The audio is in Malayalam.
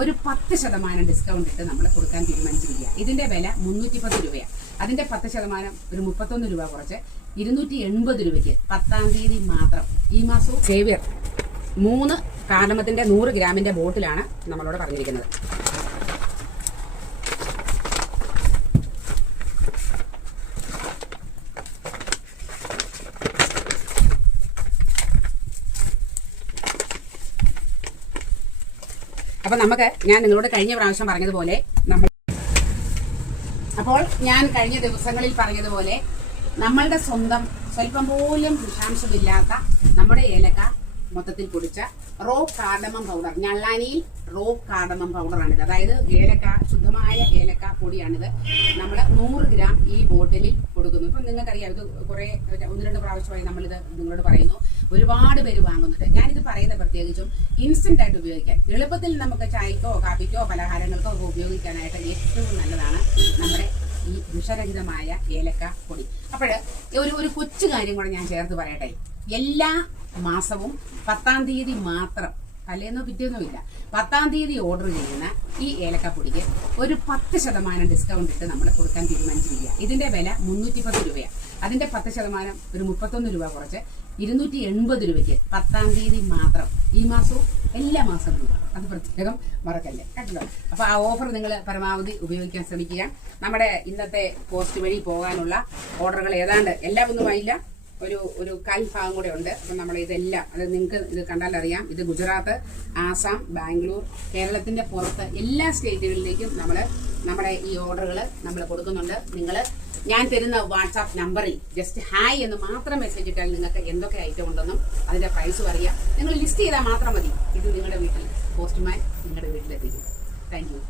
ഒരു 10% ഡിസ്കൗണ്ട് ഇട്ട് നമ്മൾ കൊടുക്കാൻ തീരുമാനിച്ചിരിക്കുക. ഇതിന്റെ വില 310 രൂപയാണ്. അതിന്റെ 10% ഒരു 31 രൂപ കുറച്ച് 280 രൂപയ്ക്ക് 10-ാം തീയതി മാത്രം ഈ മാസവും സേവിയർ 3 കാർഡമത്തിന്റെ 100 ഗ്രാമിന്റെ ബോട്ടിലാണ് നമ്മളോട് പറഞ്ഞിരിക്കുന്നത്. അപ്പൊ ഞാൻ നിങ്ങളോട് കഴിഞ്ഞ പ്രാവശ്യം പറഞ്ഞതുപോലെ ഞാൻ കഴിഞ്ഞ ദിവസങ്ങളിൽ പറഞ്ഞതുപോലെ നമ്മളുടെ സ്വന്തം സ്വല്പം പോലും വിഷാംശമില്ലാത്ത നമ്മുടെ ഏലക്ക മൊത്തത്തിൽ പൊടിച്ച റോ കാർഡമം പൗഡർ, ഞള്ളാനിയിൽ റോ കാർഡമം പൗഡറാണിത്. അതായത് ശുദ്ധമായ ഏലക്ക പൊടിയാണിത്. നമ്മൾ 100 ഗ്രാം ഈ ബോട്ടിലിൽ കൊടുക്കുന്നു. ഇപ്പം നിങ്ങൾക്കറിയാം, ഇത് കുറെ 1-2 പ്രാവശ്യമായി നമ്മളിത് നിങ്ങളോട് പറയുന്നു. ഒരുപാട് പേര് വാങ്ങുന്നുണ്ട്. ഞാനിത് പറയുന്നത് പ്രത്യേകിച്ചും ഇൻസ്റ്റന്റ് ആയിട്ട് ഉപയോഗിക്കാൻ, എളുപ്പത്തിൽ നമുക്ക് ചായക്കോ കാപ്പിക്കോ പലഹാരങ്ങൾക്കോ ഒക്കെ ഉപയോഗിക്കാനായിട്ട് ഏറ്റവും നല്ലതാണ് നമ്മുടെ ഈ വിഷരഹിതമായ ഏലക്ക പൊടി. ഒരു കൊച്ചു കാര്യം കൂടെ ഞാൻ ചേർത്ത് പറയട്ടെ. എല്ലാ മാസവും 10-ാം തീയതി മാത്രം, തലേന്നോ പിറ്റേന്നോ ഇല്ല, 10-ാം തീയതി ഓർഡർ ചെയ്യുന്ന ഈ ഏലക്കപ്പൊടിക്ക് ഒരു 10% ഡിസ്കൗണ്ട് ഇട്ട് നമ്മൾ കൊടുക്കാൻ തീരുമാനിച്ചിരിക്കുക. ഇതിന്റെ വില 310 രൂപയാണ്. അതിന്റെ 10% ഒരു 31 രൂപ കുറച്ച് 280 രൂപയ്ക്ക് 10-ാം തീയതി മാത്രം ഈ മാസവും എല്ലാ മാസവും. അത് പ്രത്യേകം മറക്കല്ലേ കേട്ടോ. അപ്പൊ ആ ഓഫർ നിങ്ങൾ പരമാവധി ഉപയോഗിക്കാൻ ശ്രമിക്കുക. നമ്മുടെ ഇന്നത്തെ പോസ്റ്റ് വഴി പോകാനുള്ള ഓർഡറുകൾ ഏതാണ്ട് എല്ലാം ഒന്നും ആയില്ല, ഒരു കാൽ ഭാഗം കൂടെ ഉണ്ട്. അപ്പൊ നമ്മൾ ഇതെല്ലാം, അത് നിങ്ങൾക്ക് ഇത് കണ്ടാൽ അറിയാം, ഇത് ഗുജറാത്ത്, ആസാം, ബാംഗ്ലൂർ, കേരളത്തിന്റെ പുറത്ത് എല്ലാ സ്റ്റേറ്റുകളിലേക്കും നമ്മുടെ ഈ ഓർഡറുകൾ നമ്മൾ കൊടുക്കുന്നുണ്ട്. ഞാൻ തരുന്ന വാട്സാപ്പ് നമ്പറിൽ ജസ്റ്റ് ഹായ് എന്ന് മാത്രം മെസ്സേജ് ഇട്ടാൽ നിങ്ങൾക്ക് എന്തൊക്കെ ഐറ്റം ഉണ്ടെന്നും അതിന്റെ പ്രൈസും അറിയാം. നിങ്ങൾ ലിസ്റ്റ് ചെയ്താൽ മാത്രം മതി. ഇത് നിങ്ങളുടെ വീട്ടിൽ പോസ്റ്റ്മാൻ നിങ്ങളുടെ വീട്ടിലെത്തിക്കും. Thank you.